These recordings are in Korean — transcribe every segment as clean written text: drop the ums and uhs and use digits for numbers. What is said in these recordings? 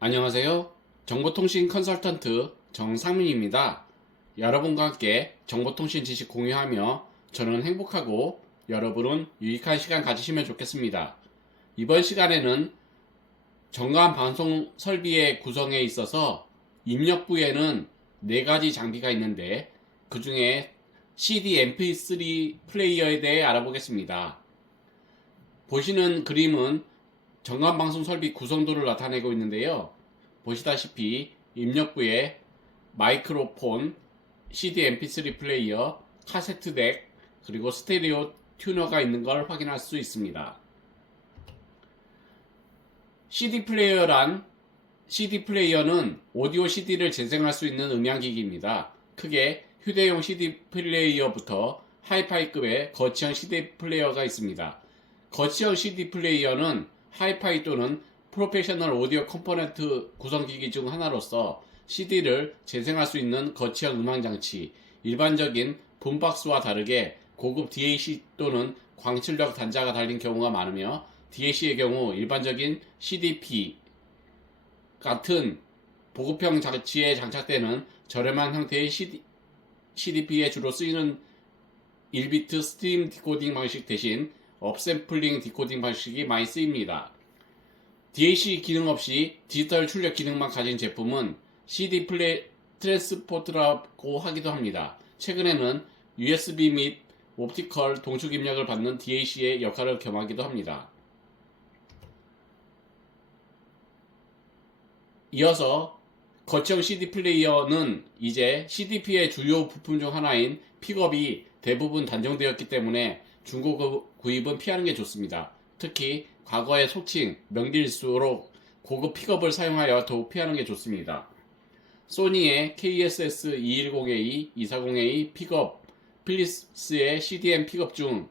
안녕하세요. 정보통신 컨설턴트 정상민입니다. 여러분과 함께 정보통신 지식 공유하며 저는 행복하고 여러분은 유익한 시간 가지시면 좋겠습니다. 이번 시간에는 정교한 방송 설비의 구성에 있어서 입력부에는 4가지 장비가 있는데 그 중에 CD MP3 플레이어에 대해 알아보겠습니다. 보시는 그림은 정관방송 설비 구성도를 나타내고 있는데요. 보시다시피 입력부에 마이크로폰, CD MP3 플레이어, 카세트 덱, 그리고 스테레오 튜너가 있는 걸 확인할 수 있습니다. CD 플레이어는 오디오 CD를 재생할 수 있는 음향기기입니다. 크게 휴대용 CD 플레이어부터 하이파이급의 거치형 CD 플레이어가 있습니다. 거치형 CD 플레이어는 하이파이 또는 프로페셔널 오디오 컴포넌트 구성기기 중 하나로서 CD를 재생할 수 있는 거치형 음향장치, 일반적인 붐박스와 다르게 고급 DAC 또는 광출력 단자가 달린 경우가 많으며 DAC의 경우 일반적인 CDP 같은 보급형 장치에 장착되는 저렴한 형태의 CDP에 주로 쓰이는 1비트 스트림 디코딩 방식 대신 업샘플링 디코딩 방식이 많이 쓰입니다. DAC 기능 없이 디지털 출력 기능만 가진 제품은 CD 트랜스포트라고 하기도 합니다. 최근에는 USB 및 옵티컬 동축 입력을 받는 DAC의 역할을 겸하기도 합니다. 이어서 거치형 CD 플레이어는 이제 CDP의 주요 부품 중 하나인 픽업이 대부분 단종되었기 때문에 중고 구입은 피하는 게 좋습니다. 특히 과거의 속칭, 명기일수록 고급 픽업을 사용하여 더욱 피하는 게 좋습니다. 소니의 KSS210A, 240A 픽업, 필립스의 CDM 픽업 중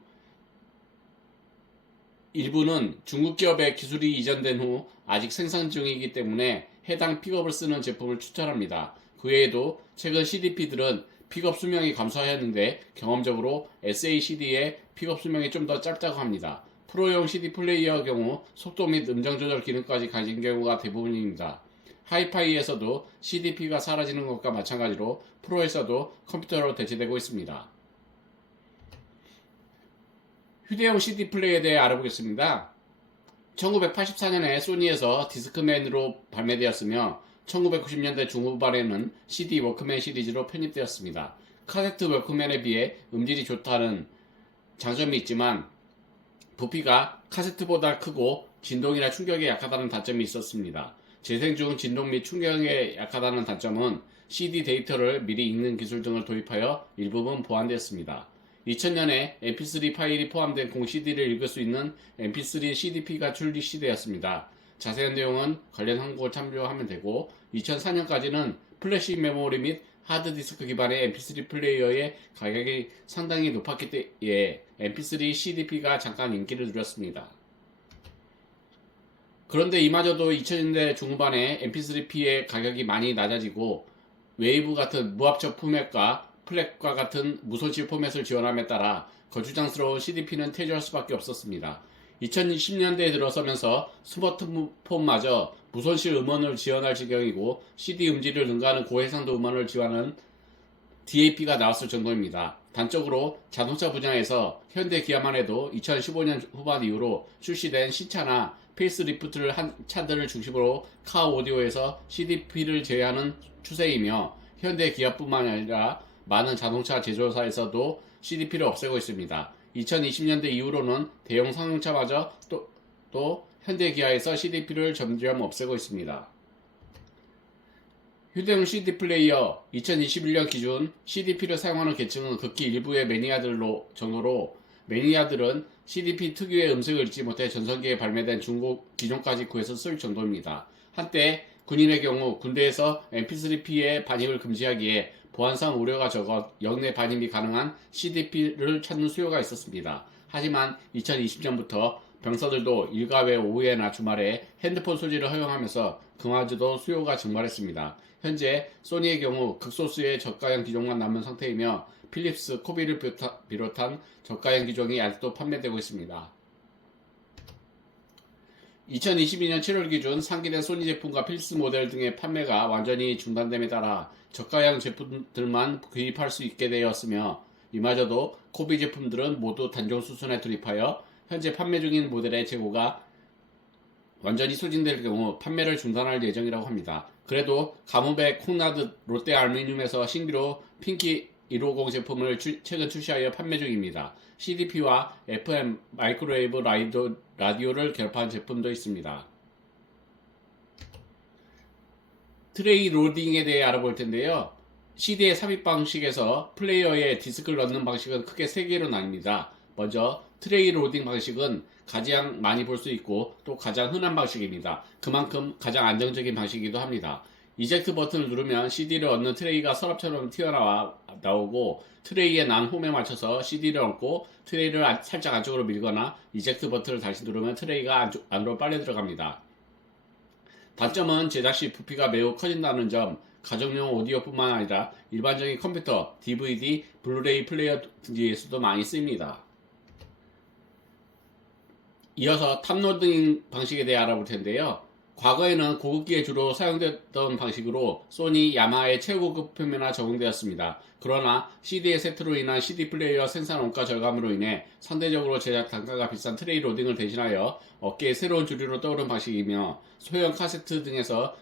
일부는 중국 기업의 기술이 이전된 후 아직 생산 중이기 때문에 해당 픽업을 쓰는 제품을 추천합니다. 그 외에도 최근 CDP들은 픽업 수명이 감소하였는데 경험적으로 SACD의 픽업 수명이 좀 더 짧다고 합니다. 프로용 CD 플레이어의 경우 속도 및 음정 조절 기능까지 가진 경우가 대부분입니다. 하이파이에서도 CDP가 사라지는 것과 마찬가지로 프로에서도 컴퓨터로 대체되고 있습니다. 휴대용 CD 플레이어에 대해 알아보겠습니다. 1984년에 소니에서 디스크맨으로 발매되었으며 1990년대 중후반에는 CD 워크맨 시리즈로 편입되었습니다. 카세트 워크맨에 비해 음질이 좋다는 장점이 있지만 부피가 카세트보다 크고 진동이나 충격에 약하다는 단점이 있었습니다. 재생 중 진동 및 충격에 약하다는 단점은 CD 데이터를 미리 읽는 기술 등을 도입하여 일부분 보완되었습니다. 2000년에 mp3 파일이 포함된 공 CD를 읽을 수 있는 mp3 CDP가 출시되었습니다. 자세한 내용은 관련 항목을 참조하면 되고 2004년까지는 플래시 메모리 및 하드디스크 기반의 mp3 플레이어의 가격이 상당히 높았기 때문에 mp3 CDP가 잠깐 인기를 누렸습니다. 그런데 이마저도 2000년대 중후반에 mp3p의 가격이 많이 낮아지고 웨이브 같은 무압적 포맷과 플랫과 같은 무손실 포맷을 지원함에 따라 거추장스러운 CDP는 퇴조할 수밖에 없었습니다. 2010년대에 들어서면서 스마트폰마저 무손실 음원을 지원할 지경이고 CD 음질을 능가하는 고해상도 음원을 지원하는 DAP가 나왔을 정도입니다. 단적으로 자동차 분야에서 현대 기아만 해도 2015년 후반 이후로 출시된 신차나 페이스리프트를 한 차들을 중심으로 카 오디오에서 CDP를 제외하는 추세이며 현대 기아뿐만 아니라 많은 자동차 제조사에서도 CDP를 없애고 있습니다. 2020년대 이후로는 대형 상용차마저 또 현대 기아에서 CDP를 점점 없애고 있습니다. 휴대용 CD 플레이어 2021년 기준 CDP를 사용하는 계층은 극히 일부의 매니아들로 정도로 매니아들은 CDP 특유의 음색을 읽지 못해 전성기에 발매된 중고 기종까지 구해서 쓸 정도입니다. 한때 군인의 경우 군대에서 mp3p의 반입을 금지하기에 보안상 우려가 적어 영내 반입이 가능한 CDP를 찾는 수요가 있었습니다. 하지만 2020년부터 병사들도 일과외 오후에나 주말에 핸드폰 소지를 허용하면서 그마저도 수요가 증발했습니다. 현재 소니의 경우 극소수의 저가형 기종만 남은 상태이며 필립스, 코비를 비롯한 저가형 기종이 아직도 판매되고 있습니다. 2022년 7월 기준 상기된 소니 제품과 필스 모델 등의 판매가 완전히 중단됨에 따라 저가형 제품들만 구입할 수 있게 되었으며, 이마저도 코비 제품들은 모두 단종 수순에 돌입하여 현재 판매 중인 모델의 재고가 완전히 소진될 경우 판매를 중단할 예정이라고 합니다. 그래도 가무백, 콩나드, 롯데 알루미늄에서 신규로 핑키 150 제품을 최근 출시하여 판매 중입니다. CDP와 FM 마이크로웨이브 라디오를 결합한 제품도 있습니다. 트레이 로딩에 대해 알아볼 텐데요. CD의 삽입 방식에서 플레이어에 디스크를 넣는 방식은 크게 3개로 나뉩니다. 먼저 트레이 로딩 방식은 가장 많이 볼 수 있고 또 가장 흔한 방식입니다. 그만큼 가장 안정적인 방식이기도 합니다. 이젝트 버튼을 누르면 CD를 얻는 트레이가 서랍처럼 튀어나오고, 트레이의 난 홈에 맞춰서 CD를 얹고 트레이를 살짝 안쪽으로 밀거나 이젝트 버튼을 다시 누르면 트레이가 안으로 빨려 들어갑니다. 단점은 제작 시 부피가 매우 커진다는 점, 가정용 오디오뿐만 아니라 일반적인 컴퓨터, DVD, 블루레이 플레이어 등지에서도 많이 쓰입니다. 이어서 탑로딩 방식에 대해 알아볼 텐데요. 과거에는 고급기에 주로 사용됐던 방식으로 소니, 야마하의 최고급 표면화 적용되었습니다. 그러나 CD의 세트로 인한 CD 플레이어 생산 원가 절감으로 인해 상대적으로 제작 단가가 비싼 트레이 로딩을 대신하여 업계의 새로운 주류로 떠오른 방식이며, 소형 카세트 등에서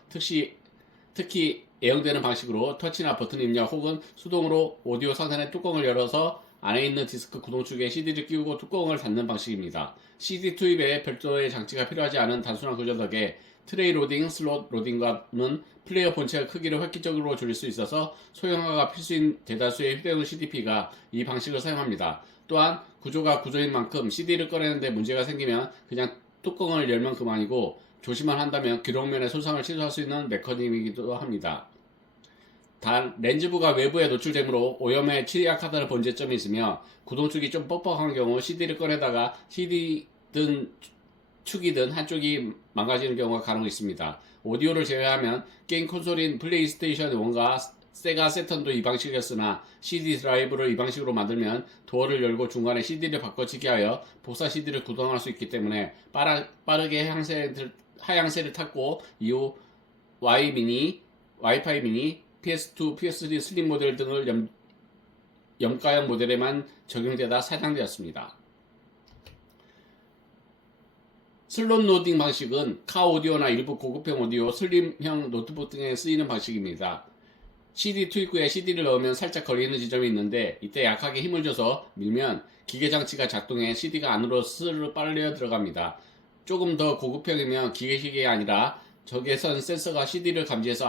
특히 애용되는 방식으로 터치나 버튼 입력 혹은 수동으로 오디오 상단의 뚜껑을 열어서 안에 있는 디스크 구동축에 CD를 끼우고 뚜껑을 닫는 방식입니다. CD 투입에 별도의 장치가 필요하지 않은 단순한 구조 덕에 트레이 로딩, 슬롯 로딩과는 플레이어 본체의 크기를 획기적으로 줄일 수 있어서 소형화가 필수인 대다수의 휴대용 CDP가 이 방식을 사용합니다. 또한 구조가 구조인 만큼 CD를 꺼내는데 문제가 생기면 그냥 뚜껑을 열면 그만이고, 조심만 한다면 기록면의 손상을 취소할 수 있는 메커니즘이기도 합니다. 단 렌즈부가 외부에 노출되므로 오염에 취약하다는 문제점이 있으며, 구동축이 좀 뻑뻑한 경우 CD를 꺼내다가 CD든 축이든 한쪽이 망가지는 경우가 간혹 있습니다. 오디오를 제외하면 게임 콘솔인 플레이스테이션 1과 세가 세턴도 이 방식이었으나, CD 드라이브를 이 방식으로 만들면 도어를 열고 중간에 CD를 바꿔치기 하여 복사 CD를 구동할 수 있기 때문에 빠르게 하향세를 탔고, 이후 와이파이 미니, PS2, PS3 슬림 모델 등을 염가형 모델에만 적용되다 사장되었습니다. 슬롯 로딩 방식은 카 오디오나 일부 고급형 오디오, 슬림형 노트북 등에 쓰이는 방식입니다. CD 투입 후에 CD를 넣으면 살짝 걸리는 지점이 있는데, 이때 약하게 힘을 줘서 밀면 기계 장치가 작동해 CD가 안으로 스르르 빨려 들어갑니다. 조금 더 고급형이면 기계식이 아니라 적외선 센서가 CD를 감지해서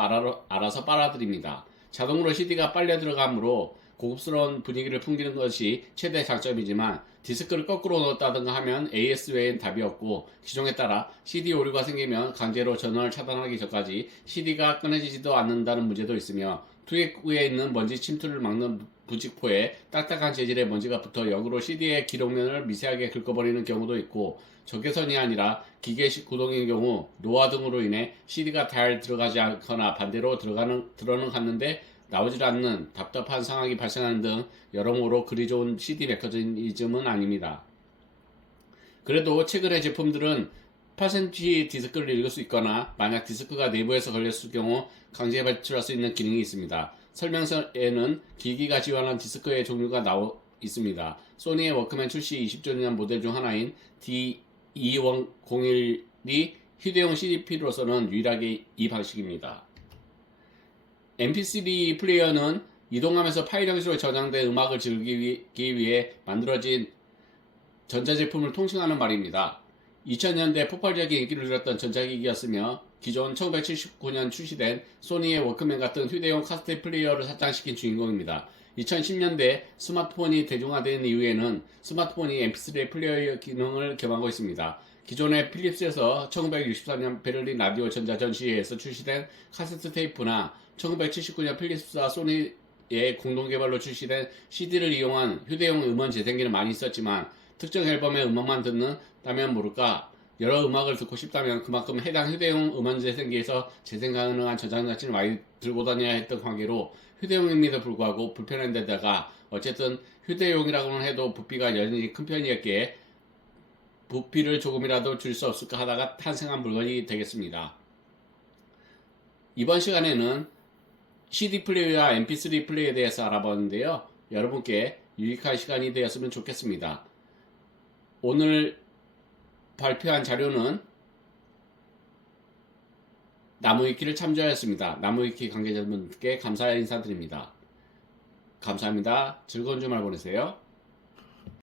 알아서 빨아들입니다. 자동으로 CD가 빨려 들어가므로 고급스러운 분위기를 풍기는 것이 최대 장점이지만, 디스크를 거꾸로 넣었다든가 하면 AS 외엔 답이 없고, 기종에 따라 CD 오류가 생기면 강제로 전원을 차단하기 전까지 CD가 꺼내지지도 않는다는 문제도 있으며, 투입 후에 있는 먼지 침투를 막는 부직포에 딱딱한 재질의 먼지가 붙어 역으로 CD의 기록면을 미세하게 긁어버리는 경우도 있고, 적외선이 아니라 기계식 구동인 경우 노화 등으로 인해 CD가 잘 들어가지 않거나 반대로 들어는 갔는데 나오질 않는 답답한 상황이 발생하는 등 여러모로 그리 좋은 CD 메커니즘은 아닙니다. 그래도 최근의 제품들은 8cm 디스크를 읽을 수 있거나, 만약 디스크가 내부에서 걸렸을 경우 강제 발출할 수 있는 기능이 있습니다. 설명서에는 기기가 지원한 디스크의 종류가 있습니다. 소니의 워크맨 출시 20주년 모델 중 하나인 D2101이 휴대용 CDP로서는 유일하게 이 방식입니다. MP3 플레이어는 이동하면서 파일 형식으로 저장된 음악을 즐기기 위해 만들어진 전자제품을 통칭하는 말입니다. 2000년대 폭발적인 인기를 누렸던 전자기기였으며, 기존 1979년 출시된 소니의 워크맨 같은 휴대용 카세트 플레이어를 사장시킨 주인공입니다. 2010년대 스마트폰이 대중화된 이후에는 스마트폰이 MP3 플레이어 기능을 겸하고 있습니다. 기존의 필립스에서 1964년 베를린 라디오 전자 전시회에서 출시된 카세트 테이프나 1979년 필립스와 소니의 공동 개발로 출시된 CD를 이용한 휴대용 음원 재생기는 많이 있었지만, 특정 앨범의 음악만 듣는다면 모를까, 여러 음악을 듣고 싶다면 그만큼 해당 휴대용 음원 재생기에서 재생 가능한 저장 장치를 많이 들고 다녀야 했던 관계로 휴대용임에도 불구하고 불편한 데다가 어쨌든 휴대용이라고는 해도 부피가 여전히 큰 편이었기에 부피를 조금이라도 줄 수 없을까 하다가 탄생한 물건이 되겠습니다. 이번 시간에는 CD 플레이어와 MP3 플레이어에 대해서 알아봤는데요. 여러분께 유익한 시간이 되었으면 좋겠습니다. 오늘 발표한 자료는 나무위키를 참조하였습니다. 나무위키 관계자분들께 감사 인사드립니다. 감사합니다. 즐거운 주말 보내세요.